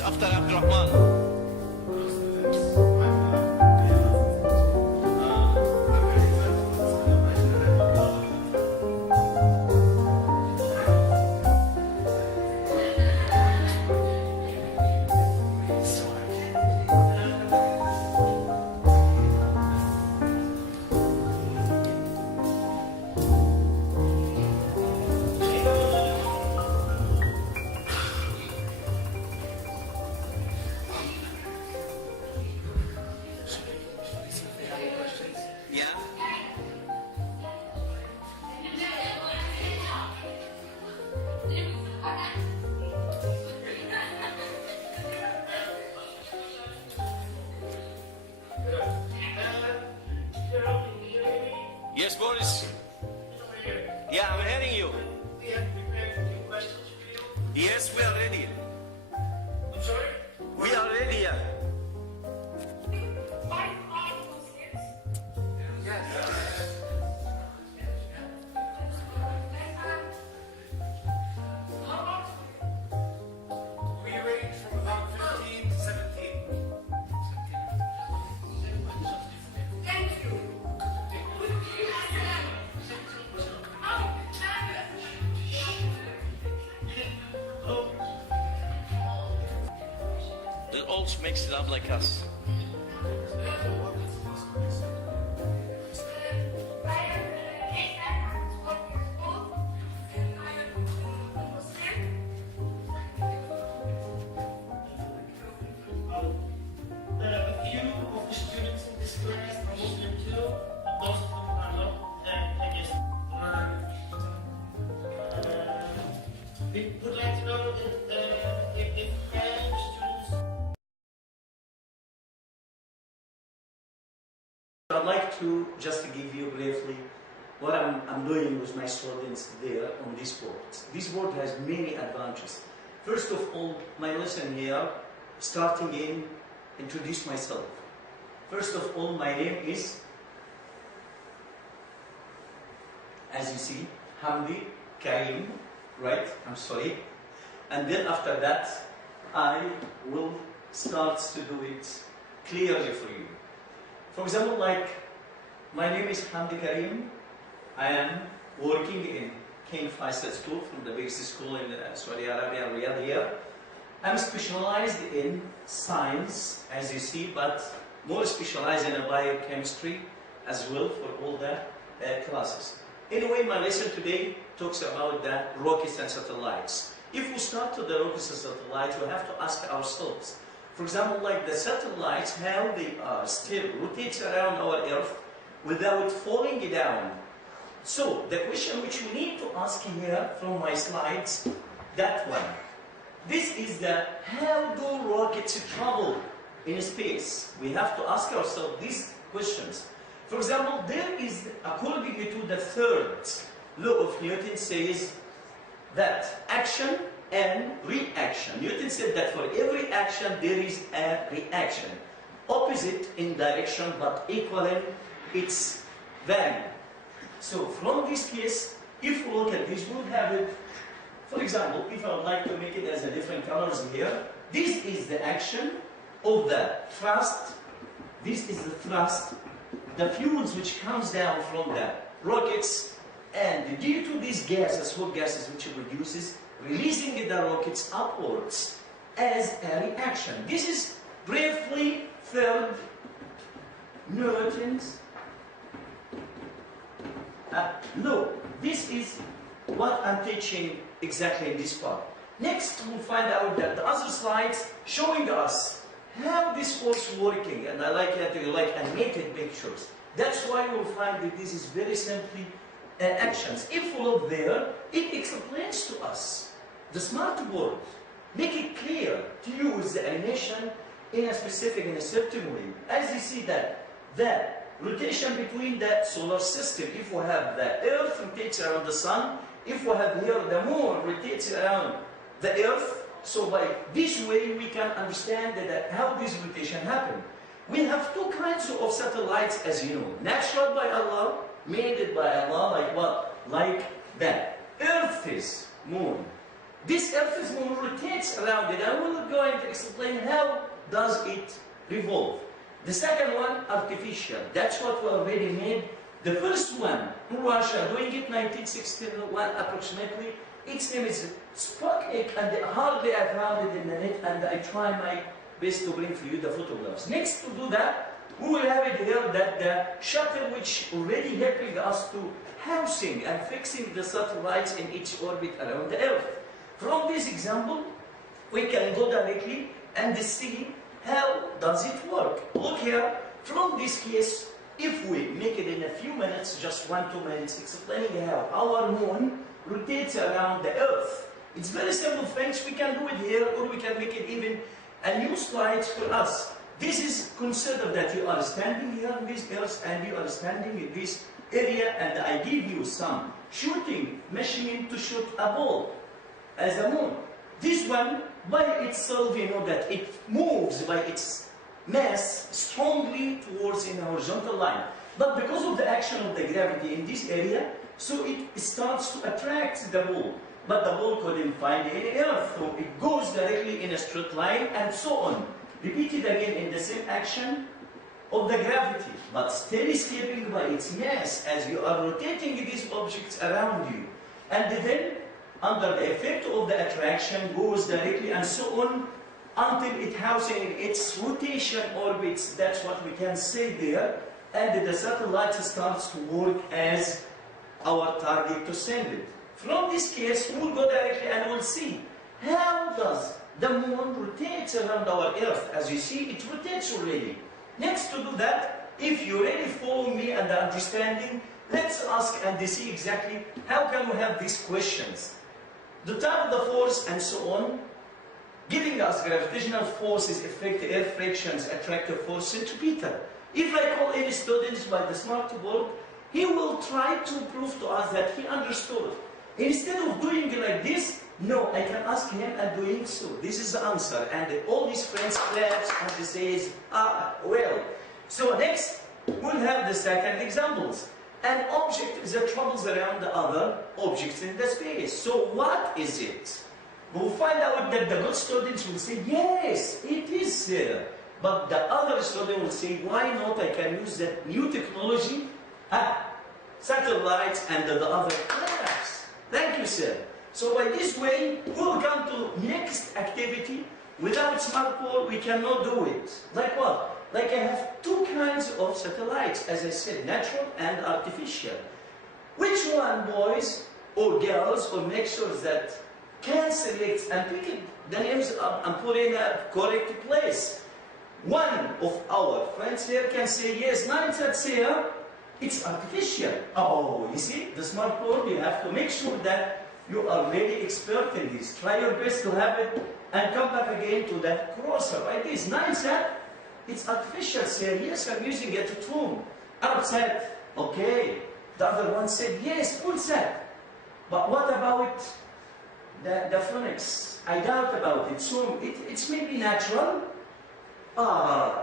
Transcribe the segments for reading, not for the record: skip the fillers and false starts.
After Abdurrahman. Yes, Boris. Yeah, I'm hearing you. We have prepared a few questions for you. Yes, we are ready. I'm sorry? We are ready, yeah. We range from about 15 to 17. Thank you. They all mix it up like us. A few of the students in this class are Muslim too, but most of them are not. I guess. We would like to know if all the students. I'd like to just give you briefly what I'm doing with my students there on this board. This board has many advantages. First of all, my lesson here, starting in introduce myself. First of all, my name is, as you see, Hamdy Karim, right? I'm sorry. And then after that, I will start to do it clearly for you. For example, like, my name is Hamdy Karim. I am working in King Faisal School, from the biggest school in Saudi Arabia, Riyadh here. I'm specialized in science, as you see, but more specialized in biochemistry as well for all the classes. Anyway, my lesson today talks about the rockets and satellites. If we start to the rockets and satellites, we have to ask ourselves, for example, like the satellites, how they are still rotates around our Earth without falling down. So, the question which we need to ask here from my slides, that one. This is the, how do rockets travel in space? We have to ask ourselves these questions. For example, there is, according to the third law of Newton, says that action and reaction. Newton said that for every action there is a reaction. Opposite in direction but equal in its value. So from this case, if we look at this, we'll have it, for example, if I would like to make it as a different colors here, this is the action of the thrust, this is the thrust, the fuels which comes down from the rockets, and due to these gases, hot gases which it produces, releasing the rockets upwards as a reaction. This is briefly third Newton's law. This is what I'm teaching exactly in this part. Next, we'll find out that the other slides showing us how this force working, and I like that you like animated pictures. That's why we'll find that this is very simply actions. If we look there, it explains to us the smart board. Make it clear to use the animation in a specific, in a certain way. As you see that the rotation between the solar system, if we have the Earth rotates around the Sun, if we have here the Moon rotates around the Earth, so by this way we can understand that how this rotation happens. We have two kinds of satellites, as you know. Natural by Allah, made by Allah, like what? Like that. Earth's moon. This Earth's moon rotates around it, and we're going to explain how does it revolve. The second one, artificial. That's what we already made. The first one, in Russia, doing it 1961 approximately. Its name is Sputnik, and hardly I found it in the net, and I try my best to bring for you the photographs. Next to do that, we will have it here that the shuttle which already helping us to housing and fixing the satellites in each orbit around the Earth. From this example, we can go directly and see how does it work. Look here, from this case, if we make it in a few minutes, just 1-2 minutes, explaining how our moon rotates around the Earth. It's very simple things. We can do it here, or we can make it even a new slide for us. This is considered that you are standing here on this Earth and you are standing in this area, and I give you some shooting machine to shoot a ball as a moon. This one, by itself, you know that it moves by its mass strongly towards in a horizontal line. But because of the action of the gravity in this area, so it starts to attract the ball. But the ball couldn't find any Earth, so it goes directly in a straight line and so on. Repeated again in the same action of the gravity, but still escaping by its mass as you are rotating these objects around you. And then, under the effect of the attraction, goes directly and so on until it houses in its rotation orbits. That's what we can say there. And the satellite starts to work as our target to send it. From this case, we'll go directly and we'll see how does the moon rotates around our Earth. As you see, it rotates already. Next to do that, if you really follow me and the understanding, let's ask and see exactly how can we have these questions. The type of the force and so on, giving us gravitational forces, effect, air frictions, attractive force, centripetal. If I call any students by the smart board, he will try to prove to us that he understood. Instead of doing like this, No, I can ask him and doing so. This is the answer. And all his friends claps and he says, ah, well. So next, we'll have the second examples. An object that travels around the other objects in the space. So what is it? We'll find out that the good students will say, yes, it is there. But the other student will say, why not? I can use that new technology, satellites and the other labs. Thank you, sir. So by this way, we'll come to next activity. Without smartphone, we cannot do it. Like what? Like I have two kinds of satellites, as I said, natural and artificial. Which one, boys or girls, or make sure that can select and pick it, the names up and put in a correct place? One of our friends here can say, yes, Ninesat's here, it's artificial. Oh, you see, the smartphone, you have to make sure that you are really expert in this. Try your best to have it and come back again to that crosser. Like this, Ninesat, it's artificial, sir. Yes, I'm using it at home. Outside, okay. The other one said, yes, full set. But what about the phonics? I doubt about it. So it's maybe natural.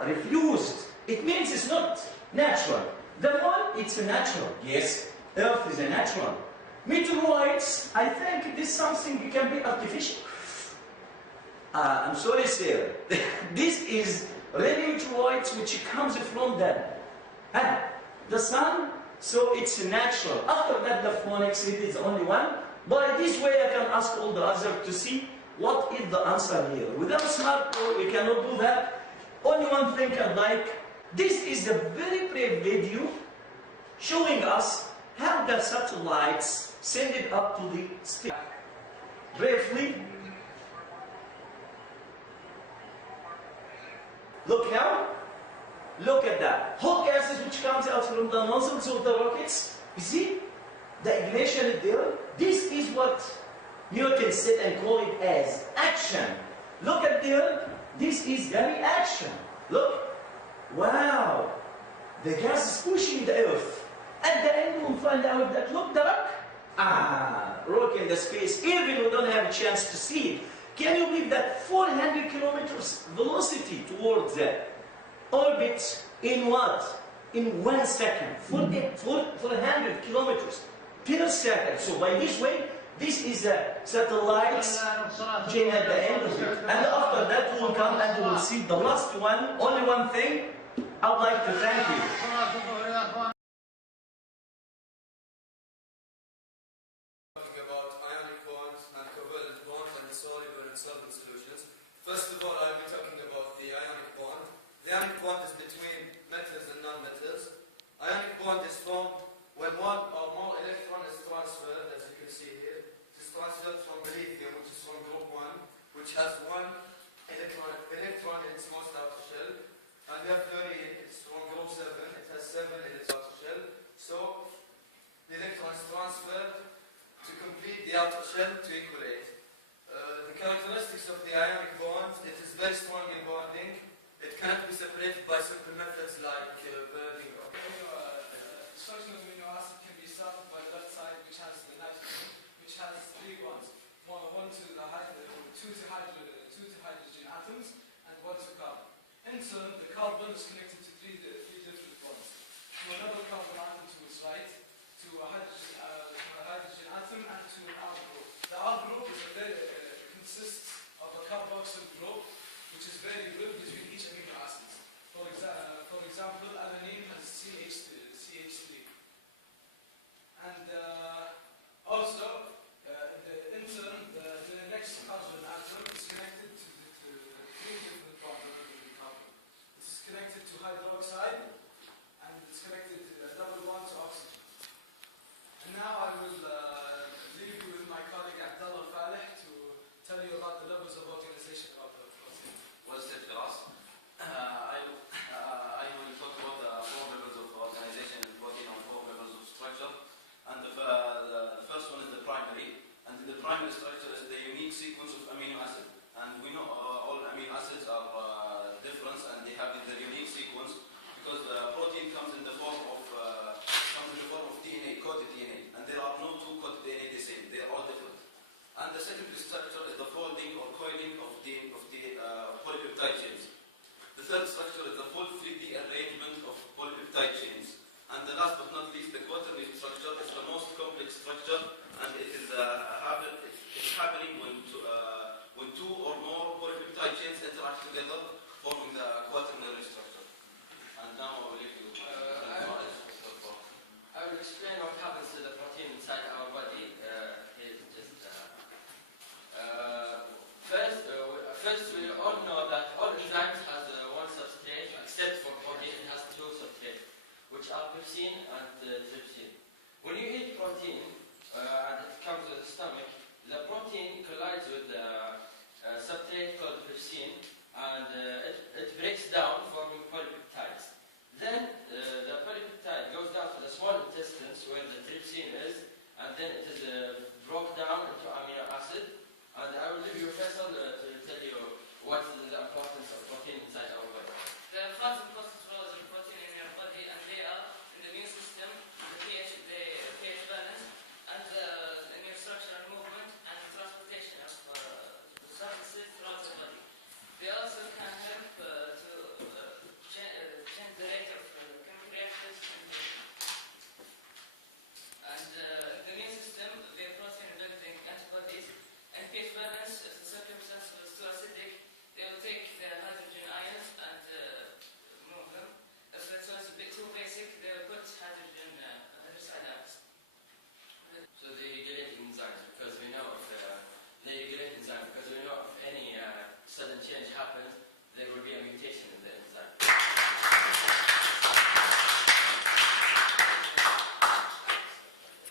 Refused. It means it's not natural. The one, it's a natural. Yes, Earth is a natural. Meteorites, I think this is something that can be artificial. I'm sorry, sir. This is really meteorites which comes from the sun, so it's natural. After that, the phonics, it is only one. By this way, I can ask all the others to see what is the answer here. Without smartphone, we cannot do that. Only one thing I'd like. This is a very brief video showing us how the satellites send it up to the space. Briefly, look how? Look at that. Hot gases which comes out from the nozzles of the rockets. You see? The ignition is there. This is what Newton said and call it as action. Look at there. This is the reaction. Look. Wow. The gas is pushing the earth. At the end we'll find out that, look, the rock. Rock in the space. Even we don't have a chance to see it. Can you believe that 400 kilometers velocity towards the orbit in what? In 1 second. 400 kilometers per second. So by this way, this is a satellite chain at the end of it. And after that we will come and we will see the last one. Only one thing. I'd like to thank you. First of all, I'll be talking about the ionic bond. The ionic bond is between metals and non-metals. Ionic bond is formed when one or more electron is transferred, as you can see here. It is transferred from lithium, which is from group 1, which has one electron in its most outer shell. And we have fluorine, it's from group 7, it has 7 in its outer shell. So the electron is transferred to complete the outer shell to equilibrate. The characteristics of the ionic bond, it is very strong in bonding. It cannot be separated by simple methods like burning. Structure of amino acid can be started by the left side, which has the nitrogen, which has 3 bonds. Two to hydrogen atoms and 1 to carbon. In turn, the carbon is connected to three different bonds. To another carbon atom to its right, to a hydrogen atom, and to an R group. The R group consists of a carboxyl group, which is very good between each amino acids. For example, alanine has CH3. And also, in turn, the next carbon atom is connected to 3 different bonds other than carbon. This is connected to hydroxide, and it's connected to a double bond to oxygen. And now I will leave you with my colleague Abdullah Faleh to tell you about the levels of organization of the protein. What's the class?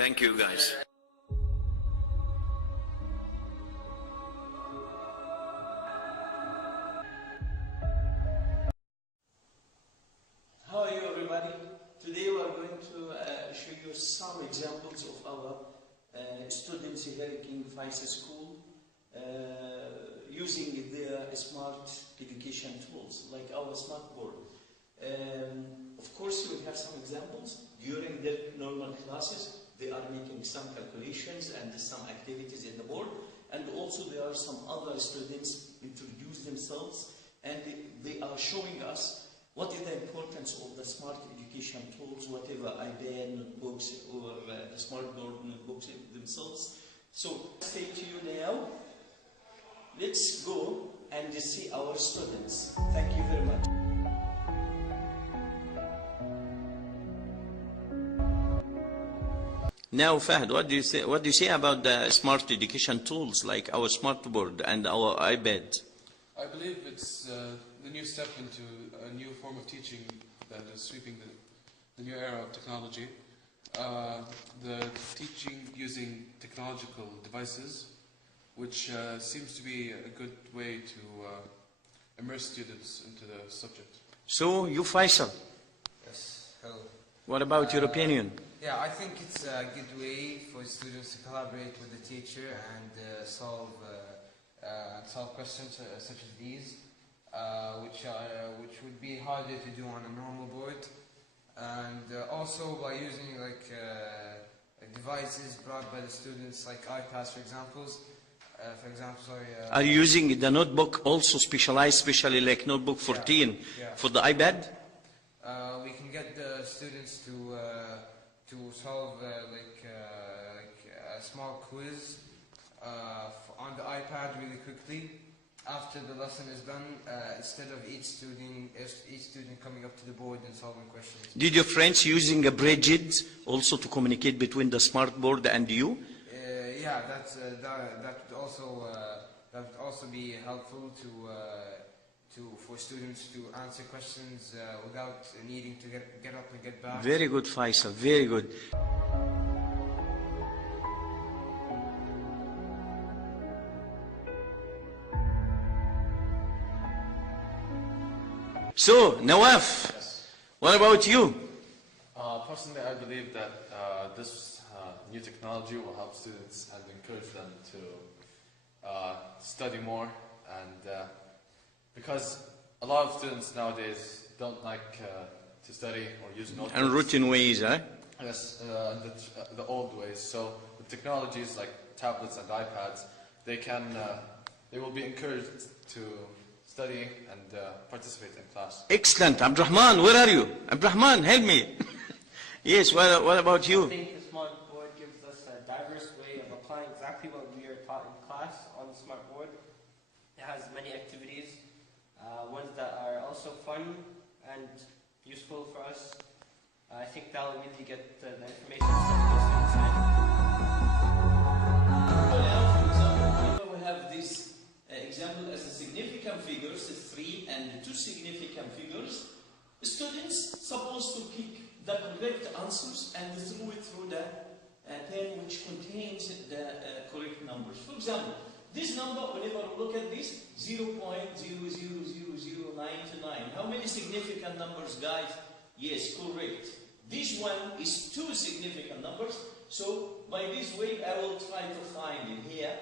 Thank you, guys. How are you, everybody? Today we are going to show you some examples of our students here in Faisal School using their smart education tools, like our smart board. Of course, we have some examples. During their normal classes, they are making some calculations and some activities in the board. And also there are some other students introduce themselves and they are showing us what is the importance of the smart education tools, whatever iPad, notebooks, or the smart board notebooks themselves. So, I say to you now, let's go and see our students. Thank you very much. Now, Fahd, what do you say? What do you say about the smart education tools like our smart board and our iPad? I believe it's the new step into a new form of teaching that is sweeping the new era of technology. The teaching using technological devices, which seems to be a good way to immerse students into the subject. So, you, Faisal, Yes, hello. what about your opinion? Yeah, I think it's a good way for students to collaborate with the teacher and solve questions such as these, which would be harder to do on a normal board. And also by using devices brought by the students, like iPads, for example. Are you using the notebook also specialized, especially like notebook 14 for the iPad? We can get the students to solve a small quiz on the iPad really quickly after the lesson is done, instead of each student coming up to the board and solving questions. Did your friends using a bridge also to communicate between the smart board and you? Yeah, that would also be helpful for students to answer questions without needing to get up and get back. Very good, Faisal, very good. So, Nawaf, what about you? Personally, I believe that this new technology will help students and encourage them to study more, and because a lot of students nowadays don't like to study or use notebooks. And routine ways, eh? Yes, the old ways. So with technologies like tablets and iPads, they will be encouraged to study and participate in class. Excellent. Abdurrahman, where are you? Abdurrahman, help me. Yes, what about you? I think the smart board gives us a diverse way of applying exactly what we are taught in class on the smart board. It has many activities, ones that are also fun and useful for us. I think that will really get the information stuck to the students' head. Now, for example, we have this example as a significant figures, 3 and 2 significant figures. Students supposed to pick the correct answers and throw it through the pen which contains the correct numbers. For example, this number, whenever we look at this, 0.000099. How many significant numbers, guys? Yes, correct. This one is 2 significant numbers. So by this way, I will try to find it here.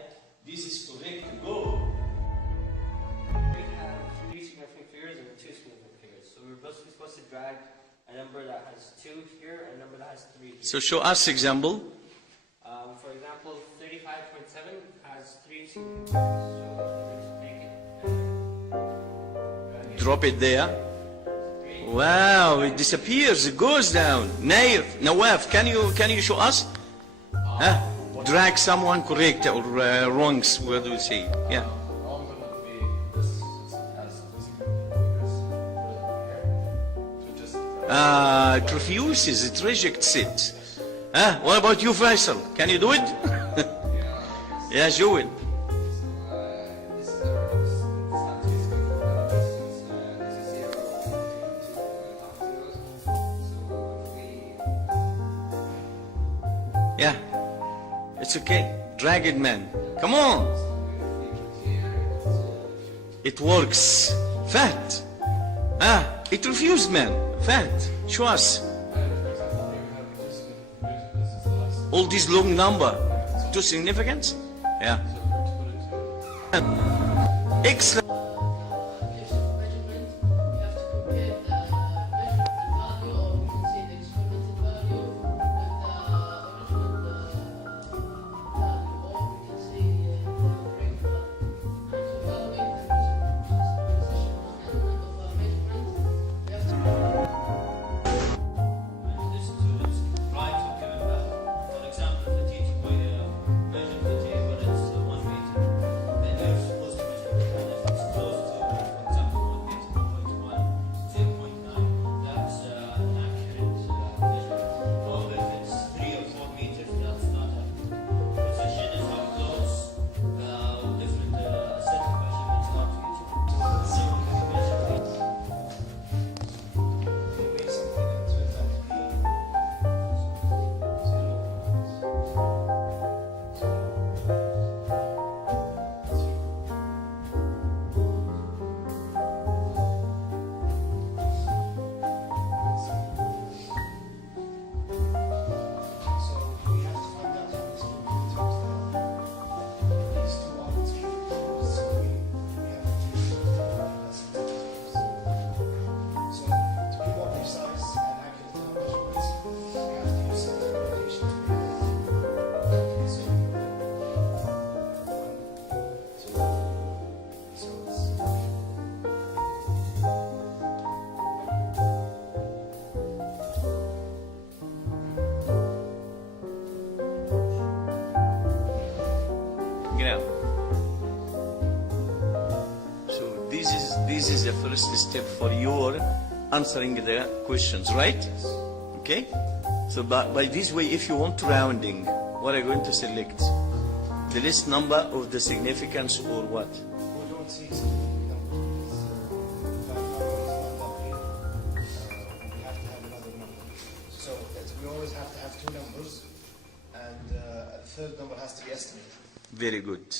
This is correct. Go. We have 3 significant figures and 2 significant figures. So we're basically supposed to drag a number that has 2 here and a number that has 3 here. So show us example. For example, 35.7 has 3 significant figures. So let's take it. Drop it there. Wow, it disappears, it goes down. Nawaf, can you show us? Drag someone correct or wrongs, what do you say? Yeah. All of them would be this as figures. It refuses, it rejects it. What about you, Faisal? Can you do it? Yeah, show it. Yeah. It's okay. Drag it, man. Come on. It works. Fat. It refused, man. Fat. Show us. All these long number. Too significant? Yeah. Excellent. So this is the first step for your answering the questions, right? Okay. So by this way, if you want rounding, what are you going to select? The least number of the significance or what? We don't see significant numbers. We have to have another number. So we always have to have two numbers, and the third number has to be estimated. Very good.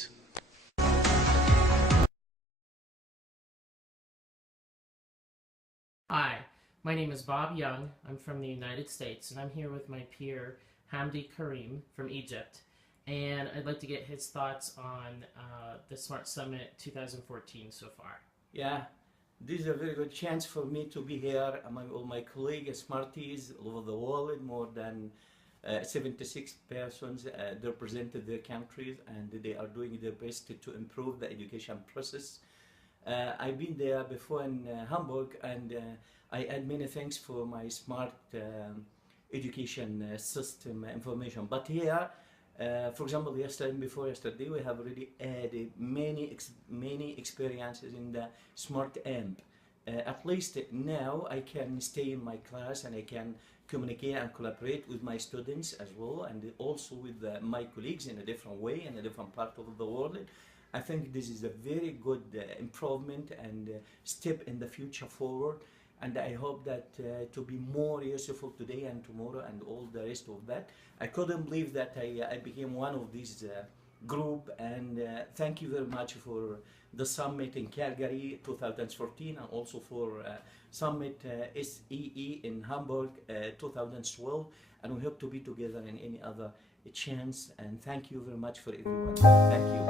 Hi, my name is Bob Young. I'm from the United States, and I'm here with my peer, Hamdy Karim from Egypt. And I'd like to get his thoughts on the Smart Summit 2014 so far. Yeah, this is a very good chance for me to be here among all my colleagues, Smarties all over the world, more than 76 persons they represented their countries, and they are doing their best to improve the education process. I've been there before in Hamburg, and I add many thanks for my smart education system information. But here, for example, yesterday and before yesterday, we have already added many experiences in the smart amp. At least now I can stay in my class and I can communicate and collaborate with my students as well, and also with my colleagues in a different way in a different part of the world. I think this is a very good improvement and step in the future forward, and I hope that to be more useful today and tomorrow and all the rest of that. I couldn't believe that I became one of these group, and thank you very much for the summit in Calgary 2014, and also for summit SEE in Hamburg 2012, and we hope to be together in any other chance, and thank you very much for everyone. Thank you.